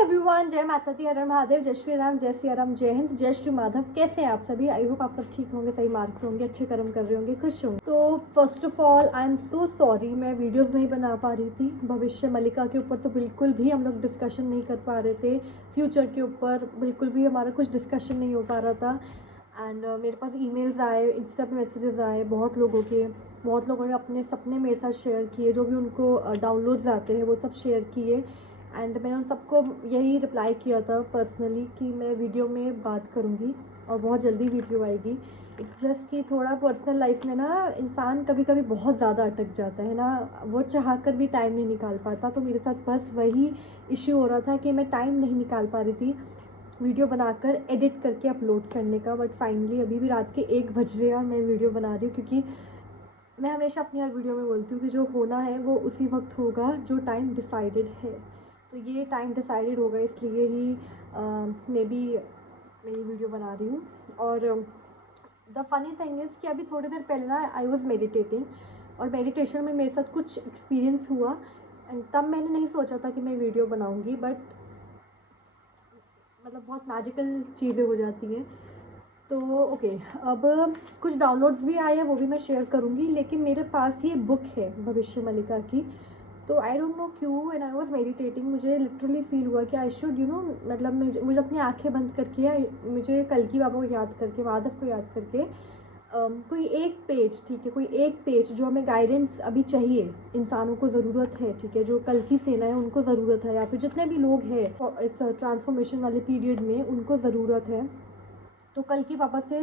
Everyone, जय माता दी, हर हर महादेव, जय श्री राम, जय सिया राम, जय हिंद, जय श्री माधव। कैसे हैं आप सभी? आई होप आप सब ठीक होंगे, सही मार्ग पे होंगे, अच्छे कर्म कर रहे होंगे, खुश होंगे। तो first of all I am so sorry, मैं वीडियोस नहीं बना पा रही थी। भविष्य मलिका के ऊपर तो बिल्कुल भी हम लोग डिस्कशन नहीं कर पा रहे थे। फ्यूचर के ऊपर बिल्कुल भी हमारा कुछ डिस्कशन नहीं हो पा रहा था। एंड मेरे पास ईमेल्स आए, इंस्टा पे मैसेजेस आए बहुत लोगों ने अपने सपने मेरे साथ शेयर किए, जो भी उनको डाउनलोड्स आते हैं वो सब शेयर किए। एंड मैंने उन सबको यही रिप्लाई किया था पर्सनली कि मैं वीडियो में बात करूँगी और बहुत जल्दी वीडियो आएगी। इट्स जस्ट कि थोड़ा पर्सनल लाइफ में ना इंसान कभी कभी बहुत ज़्यादा अटक जाता है ना, वो चाह कर भी टाइम नहीं निकाल पाता। तो मेरे साथ बस वही इश्यू हो रहा था कि मैं टाइम नहीं निकाल पा रही थी वीडियो बनाकर एडिट करके अपलोड करने का। बट फाइनली अभी भी रात के 1 बज रहे हैं और मैं वीडियो बना रही हूँ, क्योंकि मैं हमेशा अपनी हर वीडियो में बोलती हूँ कि जो होना है वो उसी वक्त होगा जो टाइम डिसाइडेड है। तो ये टाइम डिसाइडेड होगा, इसलिए ही मे बी मैं ये वीडियो बना रही हूँ। और द फनी थिंग इज़ कि अभी थोड़ी देर पहले ना आई वॉज मेडिटेटिंग, और मेडिटेशन में मेरे साथ कुछ एक्सपीरियंस हुआ। एंड तब मैंने नहीं सोचा था कि मैं वीडियो बनाऊँगी, बट मतलब बहुत मैजिकल चीज़ें हो जाती हैं। तो ओके, अब कुछ डाउनलोड्स भी आए हैं, वो भी मैं शेयर करूँगी। लेकिन मेरे पास ये बुक है भविष्य मलिका की। तो आई डोंट नो क्यों, एंड आई वाज मेडिटेटिंग, मुझे लिटरली फील हुआ कि आई शुड मतलब मुझे अपनी आंखें बंद करके, मुझे कल्कि बाबा को याद करके, माधव को याद करके कोई एक पेज, ठीक है, कोई एक पेज जो हमें गाइडेंस अभी चाहिए, इंसानों को ज़रूरत है, ठीक है, जो कल की सेना है उनको ज़रूरत है, या फिर जितने भी लोग हैं इस ट्रांसफॉर्मेशन वाले पीरियड में उनको ज़रूरत है। तो कल की पापा से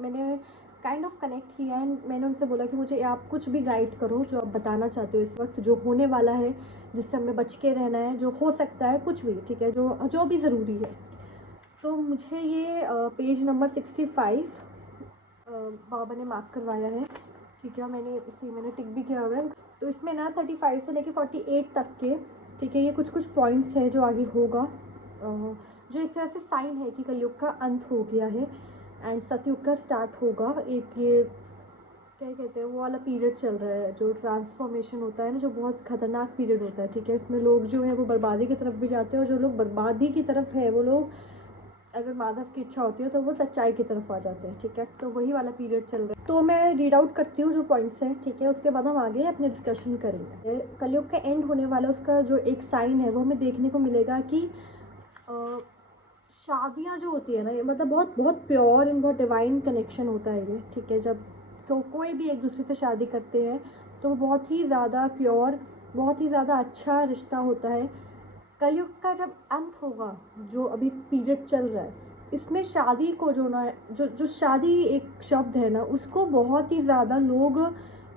मैंने काइंड ऑफ कनेक्ट किया एंड मैंने उनसे बोला कि मुझे आप कुछ भी गाइड करो जो आप बताना चाहते हो इस वक्त, जो होने वाला है, जिससे हमें बच के रहना है, जो हो सकता है, कुछ भी, ठीक है, जो जो भी ज़रूरी है। तो मुझे ये पेज नंबर 65 बाबा ने मार्क करवाया है, ठीक है, मैंने टिक भी किया हुआ है। तो इसमें ना 35 से लेके 48 तक के, ठीक है, ये कुछ कुछ पॉइंट्स है जो आगे होगा, जो एक तरह से साइन है कि कलयुग का अंत हो गया है एंड सतयुग का स्टार्ट होगा। एक ये क्या कहते हैं, वो वाला पीरियड चल रहा है जो ट्रांसफॉर्मेशन होता है ना, जो बहुत खतरनाक पीरियड होता है, ठीक है। इसमें लोग जो है वो बर्बादी की तरफ भी जाते हैं, और जो लोग बर्बादी की तरफ है वो लोग, अगर माधव की इच्छा होती है तो वो सच्चाई की तरफ आ जाते हैं, ठीक है। तो वही वाला पीरियड चल रहा है। तो मैं रीड आउट करती हूँ जो पॉइंट्स हैं, ठीक है, उसके बाद हम आगे अपने डिस्कशन करेंगे। कलयुग का एंड होने वाला उसका जो एक साइन है वो हमें देखने को मिलेगा कि शादियाँ जो होती है ना, ये मतलब बहुत बहुत प्योर एंड बहुत डिवाइन कनेक्शन होता है ये, ठीक है। जब तो कोई भी एक दूसरे से शादी करते हैं तो बहुत ही ज़्यादा प्योर, बहुत ही ज़्यादा अच्छा रिश्ता होता है। कलयुग का जब अंत होगा, जो अभी पीरियड चल रहा है, इसमें शादी को जो ना, जो जो शादी एक शब्द है ना, उसको बहुत ही ज़्यादा लोग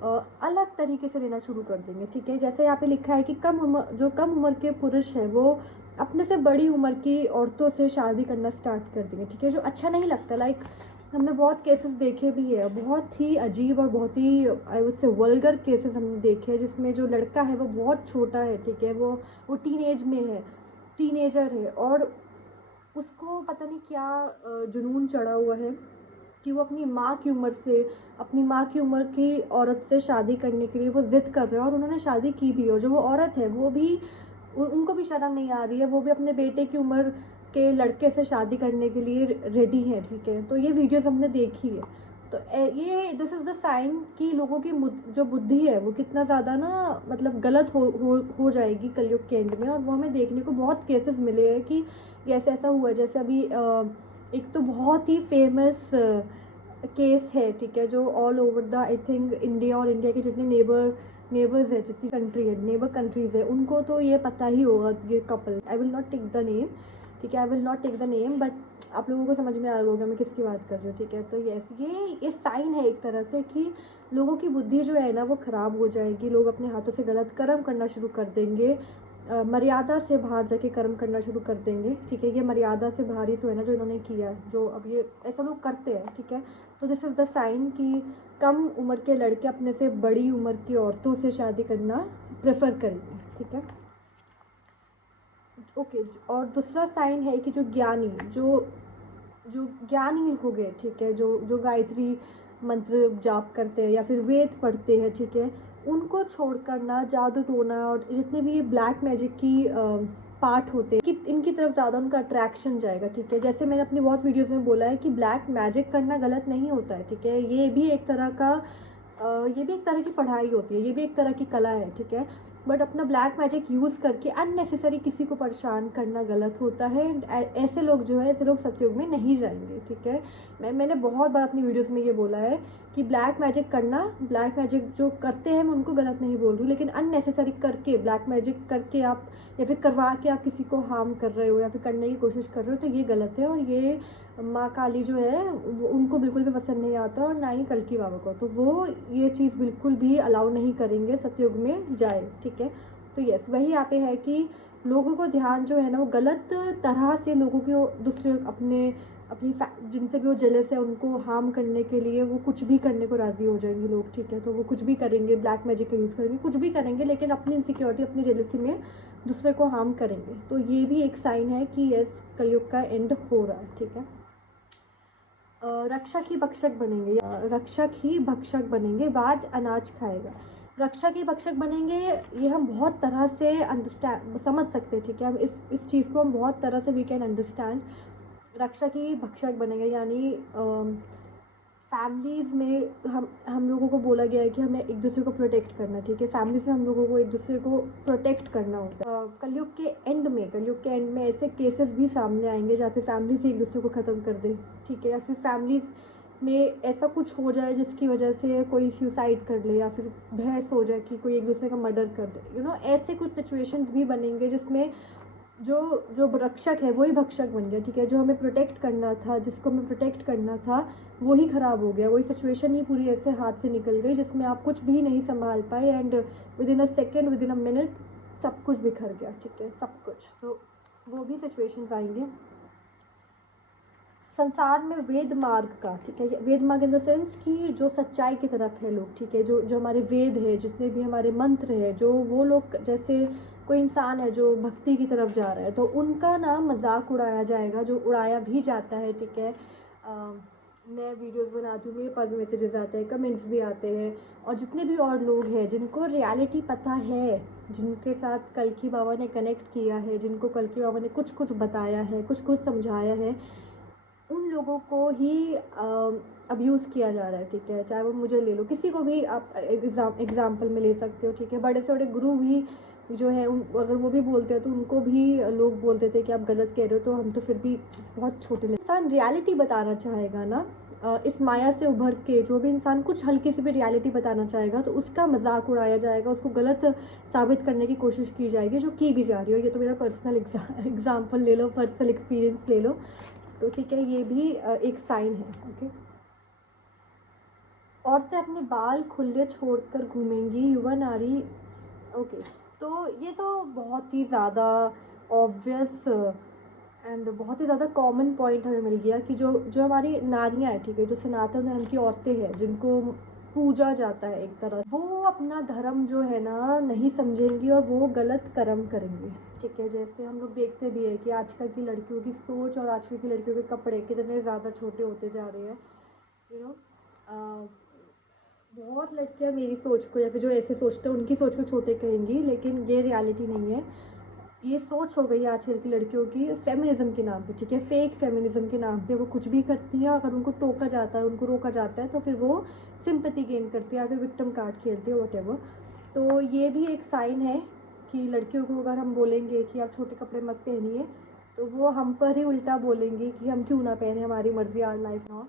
अलग तरीके से लेना शुरू कर देंगे, ठीक है। जैसे यहाँ पे लिखा है कि जो कम उम्र के पुरुष है वो अपने से बड़ी उम्र की औरतों से शादी करना स्टार्ट कर देंगे, ठीक है, जो अच्छा नहीं लगता। लाइक हमने बहुत केसेस देखे भी है, बहुत ही अजीब और बहुत ही I would say vulgar cases हमने देखे हैं, जिसमें जो लड़का है वो बहुत छोटा है, ठीक है, वो टीनेज में है, टीनेजर है, और उसको पता नहीं क्या जुनून चढ़ा हुआ है कि वो अपनी माँ की उम्र से, अपनी माँ की उम्र की औरत से शादी करने के लिए वो ज़िद कर रहे हैं, और उन्होंने शादी की भी। और जो वो औरत है वो भी, उनको भी शर्म नहीं आ रही है, वो भी अपने बेटे की उम्र के लड़के से शादी करने के लिए रेडी है, ठीक है। तो ये वीडियोस हमने देखी है। तो ये दिस इज़ द साइन कि लोगों की जो बुद्धि है वो कितना ज़्यादा ना, मतलब गलत हो जाएगी कलयुग के एंड में। और वो हमें देखने को बहुत केसेस मिले हैं कि ऐसा ऐसा हुआ। जैसे अभी एक तो बहुत ही फेमस केस है, ठीक है, जो all over the I think India, और इंडिया के जितने नेबर्स है, जितनी कंट्री है, नेबर कंट्रीज़ है, उनको तो ये पता ही होगा। ये couple, I will not take the name, ठीक है, I will not take the name, but आप लोगों को समझ में आ रहा होगा मैं किसकी बात कर रही हूँ, ठीक है। तो ये साइन है एक तरह से कि लोगों की बुद्धि जो है ना वो ख़राब हो जाएगी, लोग अपने हाथों से गलत कर्म करना शुरू कर देंगे, मर्यादा से बाहर जाके कर्म करना शुरू कर देंगे, ठीक है। ये मर्यादा से बाहर ही तो है ना जो इन्होंने किया, जो अब ये ऐसा लोग करते हैं, ठीक है। तो दिस इज़ द साइन कि कम उम्र के लड़के अपने से बड़ी उम्र की औरतों से शादी करना प्रेफर करेंगे, ठीक है, ओके। और दूसरा साइन है कि जो ज्ञानी, जो ज्ञानी हो गए, ठीक है, जो जो गायत्री मंत्र जाप करते हैं या फिर वेद पढ़ते हैं, ठीक है, उनको छोड़कर ना जादू टोना और जितने भी ब्लैक मैजिक की पार्ट होते हैं कि इनकी तरफ ज़्यादा उनका अट्रैक्शन जाएगा, ठीक है। जैसे मैंने अपनी बहुत वीडियोस में बोला है कि ब्लैक मैजिक करना गलत नहीं होता है, ठीक है। ये भी एक तरह की पढ़ाई होती है, ये भी एक तरह की कला है, ठीक है। बट अपना ब्लैक मैजिक यूज़ करके अननेसेसरी किसी को परेशान करना गलत होता है। ऐसे लोग जो है, ऐसे लोग सतयुग में नहीं जाएंगे, ठीक है। मैंने बहुत बार अपनी वीडियोस में ये बोला है कि ब्लैक मैजिक जो करते हैं मैं उनको गलत नहीं बोल रही हूँ, लेकिन अननेसेसरी करके ब्लैक मैजिक करके आप या फिर करवा के आप किसी को हार्म कर रहे हो या फिर करने की कोशिश कर रहे हो, तो ये गलत है। और ये माँ काली जो है उनको बिल्कुल भी पसंद नहीं आता, और ना ही कल्कि बाबा को, तो वो ये चीज़ बिल्कुल भी अलाउ नहीं करेंगे सतयुग में जाए, ठीक है। तो यस, वही यहाँ पे है कि लोगों को ध्यान जो है ना वो गलत तरह से लोगों को दूसरे अपनी जिनसे भी वो जेलस है उनको हार्म करने के लिए वो कुछ भी करने को राज़ी हो जाएंगे लोग, ठीक है। तो वो कुछ भी करेंगे, ब्लैक मैजिक का यूज़ करेंगे, कुछ भी करेंगे, लेकिन अपनी इनसिक्योरिटी, अपनी जेलसी में दूसरे को हार्म करेंगे। तो ये भी एक साइन है कि यस, कलयुग का एंड हो रहा है, ठीक है। रक्षक ही भक्षक बनेंगे, बाज अनाज खाएगा। रक्षक ही भक्षक बनेंगे, ये हम बहुत तरह से समझ सकते हैं, ठीक है। हम इस चीज़ को हम बहुत तरह से वी कैन अंडरस्टैंड। रक्षक ही भक्षक बनेंगे यानी फैमिलीज़ में हम लोगों को बोला गया है कि हमें एक दूसरे को प्रोटेक्ट करना, ठीक है। फैमिलीज़ में हम लोगों को एक दूसरे को प्रोटेक्ट करना होता है। कलयुग के एंड में ऐसे केसेस भी सामने आएंगे जहाँ पे फैमिलीज़ एक दूसरे को ख़त्म कर दे, ठीक है। या फिर फैमिलीज़ में ऐसा कुछ हो जाए जिसकी वजह से कोई सुसाइड कर ले, या फिर बहस हो जाए कि कोई एक दूसरे का मर्डर कर दे, ऐसे कुछ सिचुएशंस भी बनेंगे जिसमें जो रक्षक है वही भक्षक बन गया, ठीक है। जो हमें प्रोटेक्ट करना था, जिसको हमें प्रोटेक्ट करना था, वही ख़राब हो गया, वही सिचुएशन ही पूरी ऐसे हाथ से निकल गई जिसमें आप कुछ भी नहीं संभाल पाए, and with in a second, with in a minute सब कुछ बिखर गया, ठीक है, सब कुछ। तो वो भी सिचुएशंस आएंगे। संसार में वेद मार्ग का, ठीक है, वेद मार्ग इन द सेंस कि जो सच्चाई की तरफ है लोग, ठीक है, जो हमारे वेद है, जितने भी हमारे मंत्र है, जो वो लोग, जैसे कोई इंसान है जो भक्ति की तरफ जा रहा है, तो उनका ना मजाक उड़ाया जाएगा, जो उड़ाया भी जाता है, ठीक है। मैं वीडियोस बनाती हूँ, मेरे पास भी मैसेजेस आते हैं, कमेंट्स भी आते हैं, और जितने भी और लोग हैं जिनको रियलिटी पता है, जिनके साथ कल्कि बाबा ने कनेक्ट किया है, जिनको कल्कि बाबा ने कुछ कुछ बताया है, कुछ कुछ समझाया है, उन लोगों को ही अब्यूज़ किया जा रहा है, ठीक है। चाहे वो मुझे ले लो, किसी को भी आप एग्जाम्पल में ले सकते हो, ठीक है। बड़े से बड़े गुरु भी जो है अगर वो भी बोलते हैं तो उनको भी लोग बोलते थे कि आप गलत कह रहे हो, तो हम तो फिर भी बहुत छोटे ले। इंसान रियलिटी बताना चाहेगा ना, इस माया से उभर के जो भी इंसान कुछ हल्की सी भी रियलिटी बताना चाहेगा तो उसका मजाक उड़ाया जाएगा, उसको गलत साबित करने की कोशिश की जाएगी, जो की भी जा रही हो। ये तो मेरा पर्सनल एग्जाम्पल ले लो, पर्सनल एक्सपीरियंस ले लो, तो ठीक है, ये भी एक साइन है, ओके। औरतें अपने बाल खुले छोड़कर घूमेंगी, युवा नारी, ओके। तो ये तो बहुत ही ज़्यादा ऑब्वियस एंड बहुत ही ज़्यादा कॉमन पॉइंट हमें मिल गया कि जो जो हमारी नारियाँ हैं, ठीक है, जो सनातन धर्म की औरतें हैं, जिनको पूजा जाता है एक तरह, वो अपना धर्म जो है ना नहीं समझेंगी और वो गलत कर्म करेंगी, ठीक है। जैसे हम लोग देखते भी है कि आजकल की लड़कियों की सोच और आजकल की लड़कियों के कपड़े कितने ज़्यादा छोटे होते जा रहे हैं, यू नो। बहुत लड़कियां मेरी सोच को या फिर जो ऐसे सोचते हैं उनकी सोच को छोटे कहेंगी, लेकिन ये रियलिटी नहीं है। ये सोच हो गई आजकल की लड़कियों की फेमिनिज्म के नाम पे, ठीक है, फेक फेमिनिज्म के नाम पे वो कुछ भी करती हैं। अगर उनको टोका जाता है, उनको रोका जाता है, तो फिर वो सिंपैथी गेन करती है, या फिर विक्टिम कार्ड खेलती है, व्हाटएवर। तो ये भी एक साइन है कि लड़कियों को अगर हम बोलेंगे कि आप छोटे कपड़े मत पहनिए, तो वो हम पर ही उल्टा बोलेंगी कि हम क्यों ना पहने, हमारी मर्जी, आर लाइफ ना,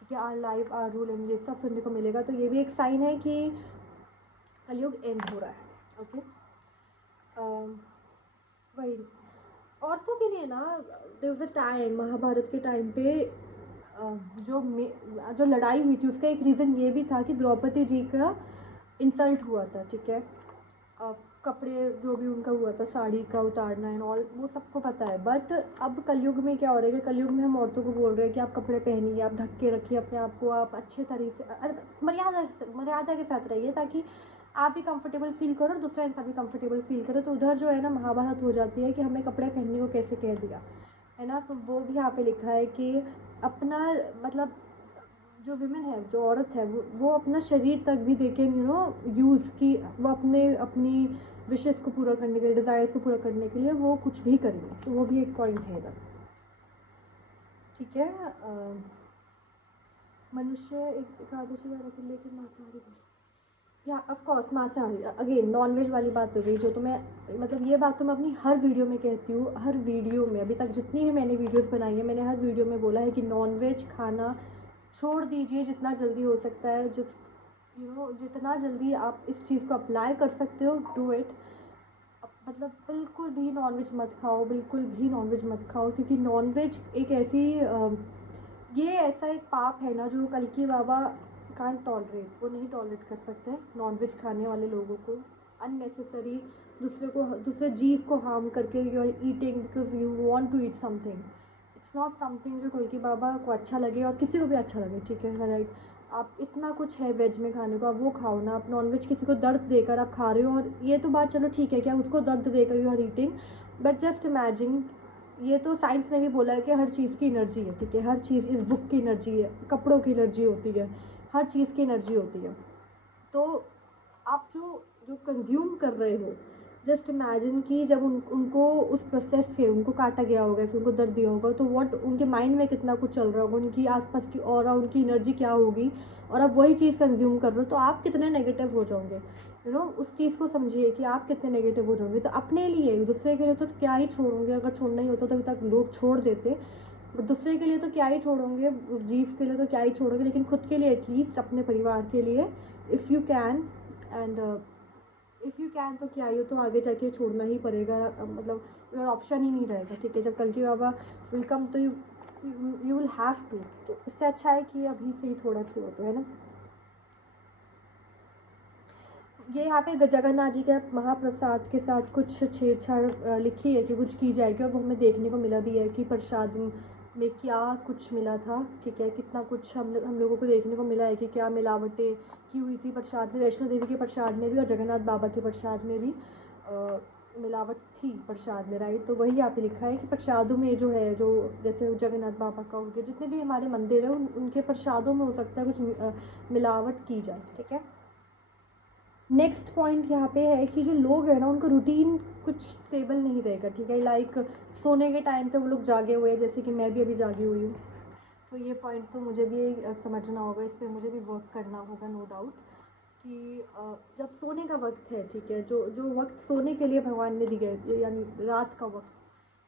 ठीक है, our life our rule, and ये सब सुनने को मिलेगा। तो ये भी एक साइन है कि कलयुग एंड हो रहा है, ओके। वही औरतों के लिए ना, there was a time, Mahabharat के टाइम पे जो लड़ाई हुई थी उसका एक रीज़न ये भी था कि द्रौपदी जी का इंसल्ट हुआ था, ठीक है। कपड़े जो भी उनका हुआ था, साड़ी का उतारना एंड ऑल, वो सबको पता है। बट अब कलयुग में क्या हो रहा है कि कलयुग में हम औरतों को बोल रहे हैं कि आप कपड़े पहनिए, आप ढक के रखिए अपने आप को, आप अच्छे तरीके से मर्यादा के साथ रहिए, ताकि आप भी कंफर्टेबल फील करो और दूसरा इंसान भी कंफर्टेबल फील करे। तो उधर जो है ना महाभारत हो जाती है कि हमें कपड़े पहनने को कैसे कह दिया है ना। तो वो भी यहाँ पे लिखा है कि अपना मतलब जो विमेन है, जो औरत है, वो अपना शरीर तक भी देखें, यूज़ की, वो अपनी विशेज़ को पूरा करने के लिए, डिज़ायर्स को पूरा करने के लिए वो कुछ भी करेंगे। तो वो भी एक पॉइंट है इधर, ठीक है। मनुष्य एक एकादशी का रख लेकिन मांसाहारी या ऑफ कोर्स मांसाहारी। अगेन नॉनवेज वाली बात हो गई, जो तो मैं मतलब ये बात तो मैं अपनी हर वीडियो में कहती हूँ, हर वीडियो में अभी तक जितनी भी मैंने वीडियोस बनाई है, मैंने हर वीडियो में बोला है कि नॉनवेज खाना छोड़ दीजिए जितना जल्दी हो सकता है। जितना जल्दी आप इस चीज़ को अप्लाई कर सकते हो, डू इट। मतलब बिल्कुल भी नॉनवेज मत खाओ, बिल्कुल भी नॉनवेज मत खाओ, क्योंकि नॉनवेज एक ऐसी ये ऐसा एक पाप है ना जो कल्कि बाबा कांट टॉलरेट, वो नहीं टॉलरेट कर सकते नॉनवेज खाने वाले लोगों को। अननेसेसरी दूसरे जीव को हार्म करके you are eating because you want to eat something. It's not something जो कल्कि बाबा को अच्छा लगे और किसी को भी अच्छा लगे, ठीक है। राइट, आप इतना कुछ है वेज में खाने को, आप वो खाओ ना। आप नॉनवेज किसी को दर्द देकर आप खा रहे हो, और ये तो बात चलो ठीक है कि आप उसको दर्द देकर you are eating, but just imagine, ये तो साइंस ने भी बोला है कि हर चीज़ की एनर्जी है, ठीक है। हर चीज़, इस बुक की एनर्जी है, कपड़ों की एनर्जी होती है, हर चीज़ की एनर्जी होती है। तो आप जो जो कंज्यूम कर रहे हो, जस्ट इमेजिन कि जब उनको उस प्रोसेस से उनको काटा गया होगा, फिर उनको दर्द दिया होगा, तो व्हाट उनके माइंड में कितना कुछ चल रहा होगा, उनकी आसपास की ऑरा, उनकी एनर्जी क्या होगी, और आप वही चीज़ कंज्यूम कर रहे हो, तो आप कितने नेगेटिव हो जाओगे। उस चीज़ को समझिए कि आप कितने नेगेटिव हो जाओगे। तो अपने लिए, दूसरे के लिए तो क्या ही छोड़ोगे, अगर छोड़ना ही होता तो अभी तक लोग छोड़ देते। दूसरे के लिए तो क्या ही छोड़ोगे, जीव के लिए तो क्या ही छोड़ोगे, लेकिन खुद के लिए एटलीस्ट, अपने परिवार के लिए if you can, and if you can तो क्या ही हो, तो आगे जाके छोड़ना ही पड़ेगा। मतलब और ऑप्शन ही नहीं रहेगा, ठीक है। जब कल की बाबा विल कम तो यू विल हैव टू। तो इससे अच्छा है कि अभी से ही थोड़ा छोड़ो, तो है ना। ये यहाँ पे जगन्नाथ जी के महाप्रसाद के साथ कुछ छेड़छाड़ लिखी है कि कुछ की जाएगी, और वो हमें देखने को मिला भी है कि प्रसाद में क्या कुछ मिला था, ठीक है। कितना कुछ हम लोगों को देखने को मिला है कि क्या मिलावटें की हुई थी प्रसाद में, वैष्णो देवी के प्रसाद में भी और जगन्नाथ बाबा के प्रसाद में भी मिलावट थी प्रसाद में, राइट। तो वही यहाँ पे लिखा है कि प्रसादों में जो है, जो जैसे जगन्नाथ बाबा का, उनके जितने भी हमारे मंदिर है, उनके प्रसादों में हो सकता है कुछ मिलावट की जाए, ठीक है। नेक्स्ट पॉइंट यहाँ पे है कि जो लोग हैं ना, उनका रूटीन कुछ स्टेबल नहीं रहेगा, ठीक है। लाइक सोने के टाइम पे वो लोग जागे हुए हैं, जैसे कि मैं भी अभी जागी हुई हूँ। तो ये पॉइंट तो मुझे भी समझना होगा, इस पर मुझे भी वर्क करना होगा, नो डाउट। कि जब सोने का वक्त है, ठीक है, जो जो वक्त सोने के लिए भगवान ने दिया है, यानी रात का वक्त,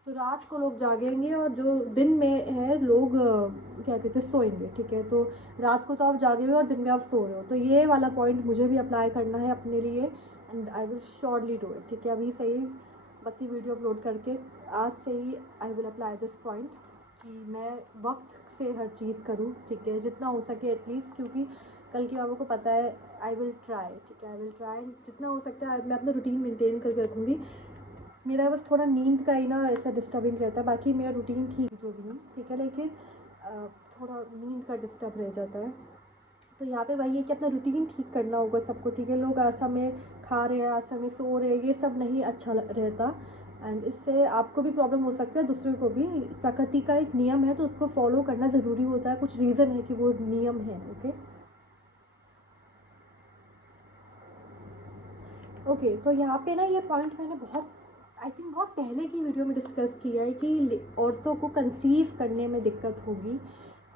तो रात को लोग जागेंगे, और जो दिन में है लोग क्या कहते हैं, सोएंगे, ठीक है। तो रात को तो आप जागे हुए हो और दिन में आप सो रहे हो, तो ये वाला पॉइंट मुझे भी अप्लाई करना है अपने लिए, and I will surely do it, ठीक है। अभी से ही बस ये वीडियो अपलोड करके आज से ही I will apply this point, कि मैं वक्त से हर चीज़ करूँ, ठीक है, जितना हो सके एटलीस्ट। क्योंकि कल की बाबा को पता है, आई विल ट्राई, ठीक है, आई विल ट्राई जितना हो सकता है। मैं अपना रूटीन मेंटेन करके रखूँगी। मेरा बस थोड़ा नींद का ही ना ऐसा डिस्टर्बिंग रहता है, बाकी मेरा रूटीन ठीक जो भी है, ठीक है, लेकिन थोड़ा नींद का डिस्टर्ब रह जाता है। तो यहाँ पे वही है कि अपना रूटीन ठीक करना होगा सबको, ठीक है। लोग असमय खा रहे हैं, असमय सो रहे हैं, ये सब नहीं अच्छा रहता, एंड इससे आपको भी प्रॉब्लम हो सकता है, दूसरे को भी। प्रकृति का एक नियम है, तो उसको फॉलो करना ज़रूरी होता है, कुछ रीज़न है कि वो नियम है, ओके। ओके, तो यहाँ पे ना ये पॉइंट मैंने बहुत, आई थिंक बहुत पहले की वीडियो में डिस्कस किया है कि औरतों को कंसीव करने में दिक्कत होगी,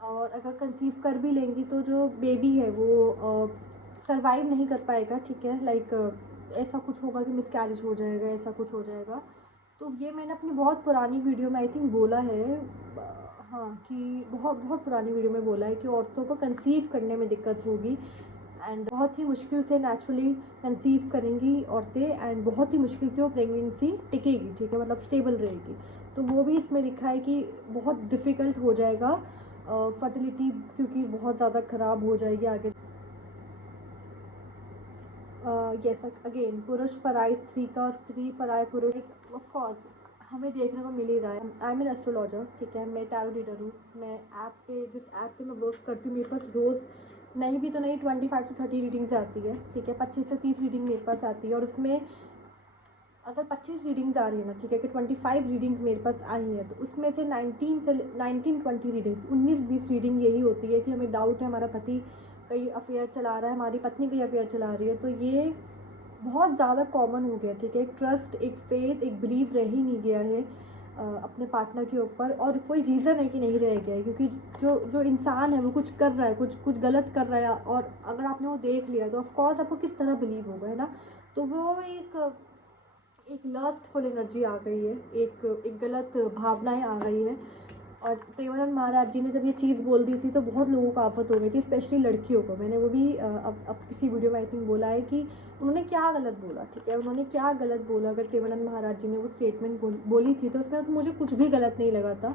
और अगर कंसीव कर भी लेंगी तो जो बेबी है वो सरवाइव नहीं कर पाएगा, ठीक है। लाइक ऐसा कुछ होगा कि मिसकैरेज हो जाएगा, ऐसा कुछ हो जाएगा। तो ये मैंने अपनी बहुत पुरानी वीडियो में आई थिंक बोला है, हाँ, कि बहुत बहुत पुरानी वीडियो में बोला है कि औरतों को कंसीव करने में दिक्कत होगी, एंड बहुत ही मुश्किल से नेचुरली कंसीव करेंगी औरतें, एंड बहुत ही मुश्किल से वो प्रेगनेंसी टिकेगी, ठीक है, मतलब स्टेबल रहेगी। तो वो भी इसमें लिखा है कि बहुत डिफ़िकल्ट हो जाएगा फर्टिलिटी, क्योंकि बहुत ज़्यादा ख़राब हो जाएगी आगे। यस, अगेन पुरुष पराई स्त्री का, स्त्री पराय पुरुष, ऑफ कोर्स हमें देखने को मिल ही रहा है। आई एम एन एस्ट्रोलॉजर, ठीक है, मैं टैरो रीडर हूँ। मैं ऐप पे, जिस ऐप पे मैं वर्क करती हूँ, मेरे पास रोज़ नहीं भी तो नहीं 25 से 30 रीडिंग्स आती है, ठीक है। 25 से 30 रीडिंग मेरे पास आती है, और उसमें अगर 25 रीडिंग्स आ रही है ना, ठीक है, कि 25 रीडिंग्स मेरे पास आई हैं, तो उसमें से 19-20 रीडिंग्स, 19-20 रीडिंग यही होती है कि हमें डाउट है, हमारा पति कहीं अफेयर चला रहा है, हमारी पत्नी कहीं अफेयर चला रही है। तो ये बहुत ज़्यादा कॉमन हो गया, ठीक है। एक ट्रस्ट, एक फेथ, एक बिलीव रह ही नहीं गया है अपने पार्टनर के ऊपर, और कोई रीज़न है कि नहीं रह गया है, क्योंकि जो जो इंसान है वो कुछ कर रहा है, कुछ गलत कर रहा है, और अगर आपने वो देख लिया तो ऑफकोर्स आपको किस तरह बिलीव होगा, है ना। तो वो एक लस्टफुल एनर्जी आ गई है, एक गलत भावनाएं आ गई है। और प्रेमानंद महाराज जी ने जब ये चीज़ बोल दी थी तो बहुत लोगों को आफत हो गई थी, स्पेशली लड़कियों को। मैंने वो भी अब किसी वीडियो में आई थिंक बोला है कि उन्होंने क्या गलत बोला, ठीक है, उन्होंने क्या गलत बोला। अगर प्रेमानंद महाराज जी ने वो स्टेटमेंट बोली थी तो उसमें तो मुझे कुछ भी गलत नहीं लगा था,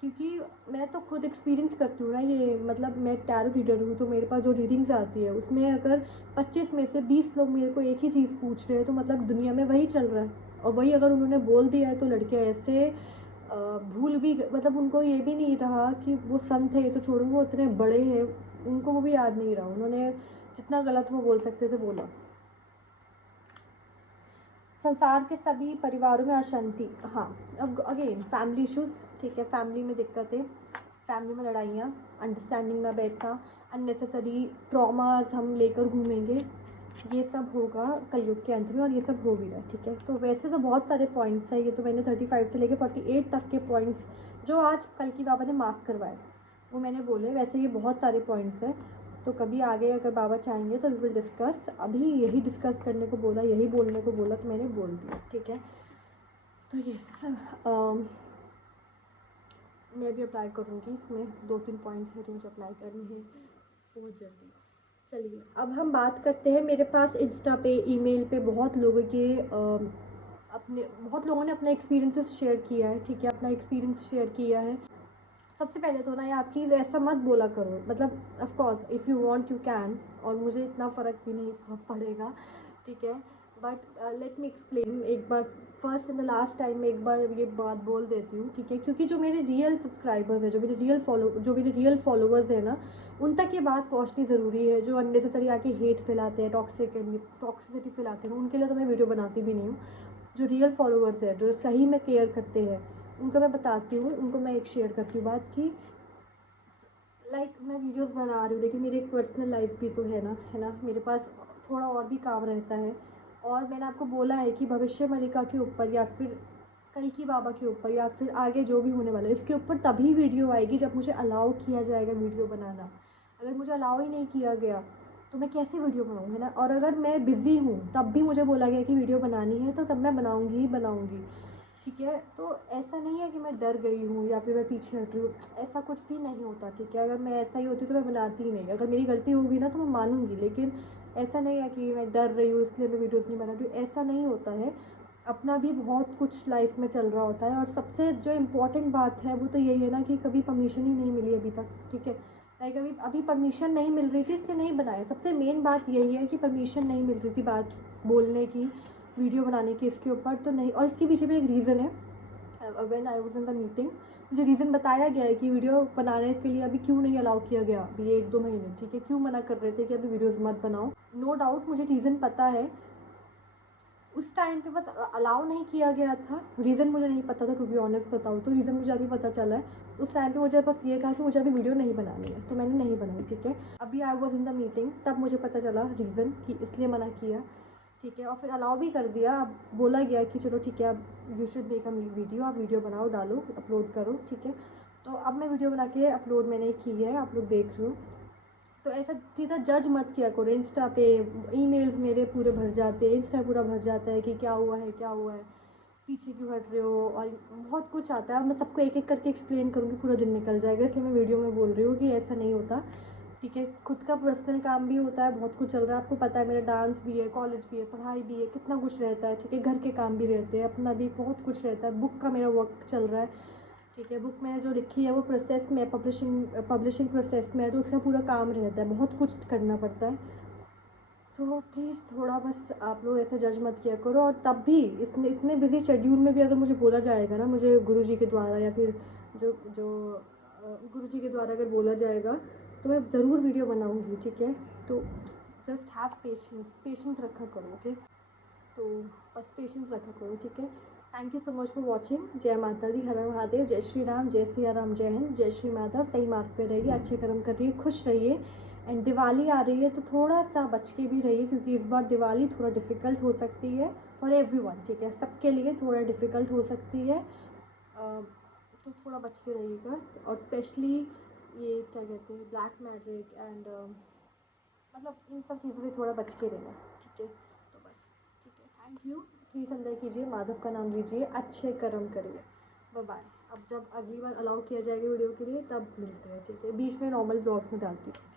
क्योंकि मैं तो खुद एक्सपीरियंस करती हूँ ना ये, मतलब मैं टैरो रीडर हूँ, तो मेरे पास जो रीडिंग्स आती है उसमें अगर 25 में से 20 लोग मेरे को एक ही चीज़ पूछ रहे हैं तो मतलब दुनिया में वही चल रहा है। और वही अगर उन्होंने बोल दिया है तो लड़कियाँ ऐसे भूल भी, मतलब उनको ये भी नहीं रहा कि वो संत है, ये तो छोड़ो, वो इतने बड़े हैं, उनको वो भी याद नहीं रहा, उन्होंने जितना गलत वो बोल सकते थे बोला। संसार के सभी परिवारों में अशांति, हाँ, अब अगेन फैमिली इश्यूज, ठीक है, फैमिली में दिक्कतें, फैमिली में लड़ाइयाँ, अंडरस्टैंडिंग ना बैठना, अननेसेसरी ट्रॉमास हम लेकर घूमेंगे, ये सब होगा कलयुग के अंत में, और ये सब हो भी रहा है, ठीक है। तो वैसे तो बहुत सारे पॉइंट्स हैं, ये तो मैंने 35 से लेकर 48 तक के पॉइंट्स जो आज कल की बाबा ने मार्क करवाए वो मैंने बोले। वैसे ये बहुत सारे पॉइंट्स हैं, तो कभी आगे अगर बाबा चाहेंगे तो वी विल डिस्कस। अभी यही डिस्कस करने को बोला, यही बोलने को बोला, तो मैंने बोल दिया, ठीक है। तो ये मैं भी अप्लाई करूँगी, इसमें 2-3 पॉइंट्स हैं जो मुझे अप्लाई करने हैं बहुत जल्दी। चलिए अब हम बात करते हैं, मेरे पास इंस्टा पे, ईमेल पे बहुत लोगों के बहुत लोगों ने अपना एक्सपीरियंसेस शेयर किया है, ठीक है, अपना एक्सपीरियंस शेयर किया है। सबसे पहले तो ना यार प्लीज़ ऐसा मत बोला करो, मतलब of course if you want you can, और मुझे इतना फ़र्क भी नहीं पड़ेगा, ठीक है, बट लेट मी एक्सप्लेन एक बार, first and the last time मैं एक बार ये बात बोल देती हूँ, ठीक है, क्योंकि जो मेरे रियल सब्सक्राइबर्स हैं, जो मेरे रियल फॉलोवर्स हैं ना, उन तक ये बात पहुँचनी ज़रूरी है। जो अननेसेसरी आके हेट फैलाते हैं, टॉक्सिसिटी फैलाते हैं, उनके लिए तो मैं वीडियो बनाती भी नहीं हूँ। जो रियल फॉलोवर्स हैं, जो सही में केयर करते हैं, उनको मैं बताती हूँ, उनको मैं एक शेयर करती हूँ बात कि लाइक मैं वीडियोस बना रही हूँ लेकिन मेरी एक पर्सनल लाइफ भी तो है ना, मेरे पास थोड़ा और भी काम रहता है। और मैंने आपको बोला है कि भविष्य मलिका के ऊपर, या फिर कल की बाबा के ऊपर, या फिर आगे जो भी होने वाला है इसके ऊपर तभी वीडियो आएगी जब मुझे अलाउ किया जाएगा वीडियो बनाना। अगर मुझे अलाउ ही नहीं किया गया तो मैं कैसे वीडियो बनाऊँ, है ना। और अगर मैं बिज़ी हूँ तब भी मुझे बोला गया कि वीडियो बनानी है तो तब मैं बनाऊँगी ही बनाऊँगी, ठीक है। तो ऐसा नहीं है कि मैं डर गई हूँ या फिर मैं पीछे हट रही हूँ, ऐसा कुछ भी नहीं होता, ठीक है। अगर मैं ऐसा ही होती तो मैं बनाती ही नहीं, अगर मेरी गलती होगी ना तो मैं मानूंगी, लेकिन ऐसा नहीं है कि मैं डर रही हूँ इसलिए मैं वीडियोज़ नहीं बना रही हूँ, ऐसा नहीं होता है। अपना भी बहुत कुछ लाइफ में चल रहा होता है, और सबसे जो इम्पोर्टेंट बात है वो तो यही है ना कि कभी परमिशन ही नहीं मिली अभी तक, ठीक है। लाइक अभी परमिशन नहीं मिल रही थी इसलिए नहीं बनाया, सबसे मेन बात यही है कि परमिशन नहीं मिल रही थी बात बोलने की, वीडियो बनाने की इसके ऊपर तो नहीं। और इसके पीछे भी एक रीज़न है, when I was in the meeting मुझे रीज़न बताया गया है कि वीडियो बनाने के लिए अभी क्यों नहीं अलाउ किया गया, अभी 1-2 महीने, ठीक है, क्यों मना कर रहे थे कि अभी वीडियोज़ मत बनाओ। नो डाउट मुझे रीज़न पता है, उस टाइम पे बस अलाउ नहीं किया गया था, रीज़न मुझे नहीं पता था, टू बी ऑनेस्ट बताऊँ तो रीज़न मुझे अभी पता चला है। उस टाइम पे मुझे बस ये कहा कि मुझे अभी वीडियो नहीं बनानी है तो मैंने नहीं बनाई, ठीक है। अभी I was in the meeting तब मुझे पता चला रीज़न कि इसलिए मना किया, ठीक है। और फिर अलाउ भी कर दिया, अब बोला गया कि चलो ठीक है, अब you should make a video, आप वीडियो बनाओ, डालो, अपलोड करो, ठीक है। तो अब मैं वीडियो बना के अपलोड मैंने की है, आप लोग देख रहे हो। तो ऐसा सीधा जज मत किया करो। इंस्टा पे ईमेल्स मेरे पूरे भर जाते हैं, इंस्टा पूरा भर जाता है कि क्या हुआ है, क्या हुआ है, पीछे क्यों हट रहे हो, और बहुत कुछ आता है। अब मैं सबको एक एक करके एक्सप्लेन करूँगी, पूरा दिन निकल जाएगा, इसलिए मैं वीडियो में बोल रही हूँ कि ऐसा नहीं होता, ठीक है। खुद का पर्सनल काम भी होता है, बहुत कुछ चल रहा है, आपको पता है मेरा डांस भी है, कॉलेज भी है, पढ़ाई भी है, कितना कुछ रहता है, ठीक है। घर के काम भी रहते हैं, अपना भी बहुत कुछ रहता है, बुक का मेरा वर्क चल रहा है, ठीक है। बुक मैंने जो लिखी है वो प्रोसेस में, पब्लिशिंग प्रोसेस में है, तो उसका पूरा काम रहता है, बहुत कुछ करना पड़ता है। तो प्लीज़ थोड़ा बस आप लोग ऐसे जज मत किया करो। और तब भी इतने इतने बिजी शेड्यूल में भी अगर मुझे बोला जाएगा ना, मुझे गुरुजी के द्वारा या फिर जो जो गुरुजी के द्वारा अगर बोला जाएगा तो मैं ज़रूर वीडियो बनाऊँगी, ठीक है। तो जस्ट हैव पेशेंस, पेशेंस रखा करो, ओके। तो बस पेशेंस रखा करो, ठीक है। Thank you so much for watching. जय माता दी, हर हर महादेव, जय श्री राम, जय सिया राम, जय हिंद, जय श्री माता। सही मार्ग पे रहिए, अच्छे कर्म करिए, खुश रहिए, एंड दिवाली आ रही है तो थोड़ा सा बच के भी रहिए, क्योंकि इस बार दिवाली थोड़ा डिफ़िकल्ट हो सकती है फॉर एवरीवन, ठीक है, सबके लिए थोड़ा डिफ़िकल्ट हो सकती है। तो थोड़ा बच के रहिएगा, और स्पेशली ये क्या कहते हैं, ब्लैक मैजिक एंड मतलब इन सब चीज़ों से थोड़ा बच के रहिए, ठीक है। तो बस, ठीक है, थैंक यू। प्लीज़ अंदर कीजिए, माधव का नाम लीजिए, अच्छे कर्म करिए। Bye bye. अब जब अगली बार अलाउ किया जाएगा वीडियो के लिए तब मिलते हैं, ठीक है, बीच में नॉर्मल ब्लॉग्स में डालती हूँ।